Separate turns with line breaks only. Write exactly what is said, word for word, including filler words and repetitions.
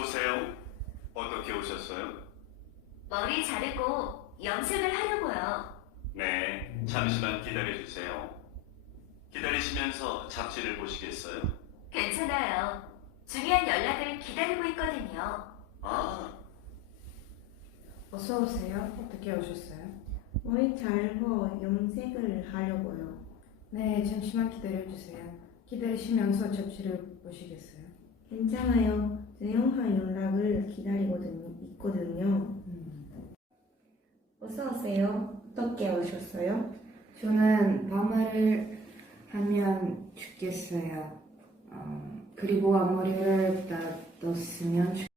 오세요. 어떻게 오셨어요?
머리 자르고 염색을 하려고요.
네, 잠시만 기다려주세요. 기다리시면서 잡지를 보시겠어요?
괜찮아요. 중요한 연락을 기다리고 있거든요.
아,
어서 오세요. 어떻게 오셨어요?
머리 자르고 염색을 하려고요.
네, 잠시만 기다려주세요. 기다리시면서 접시를 보시겠어요?
괜찮아요. 중요한 연락을 기다리고 있거든요.
음.
어서 오세요. 어떻게 오셨어요?
저는 파마를 하면 죽겠어요. 어, 그리고 앞머리를 다 떴으면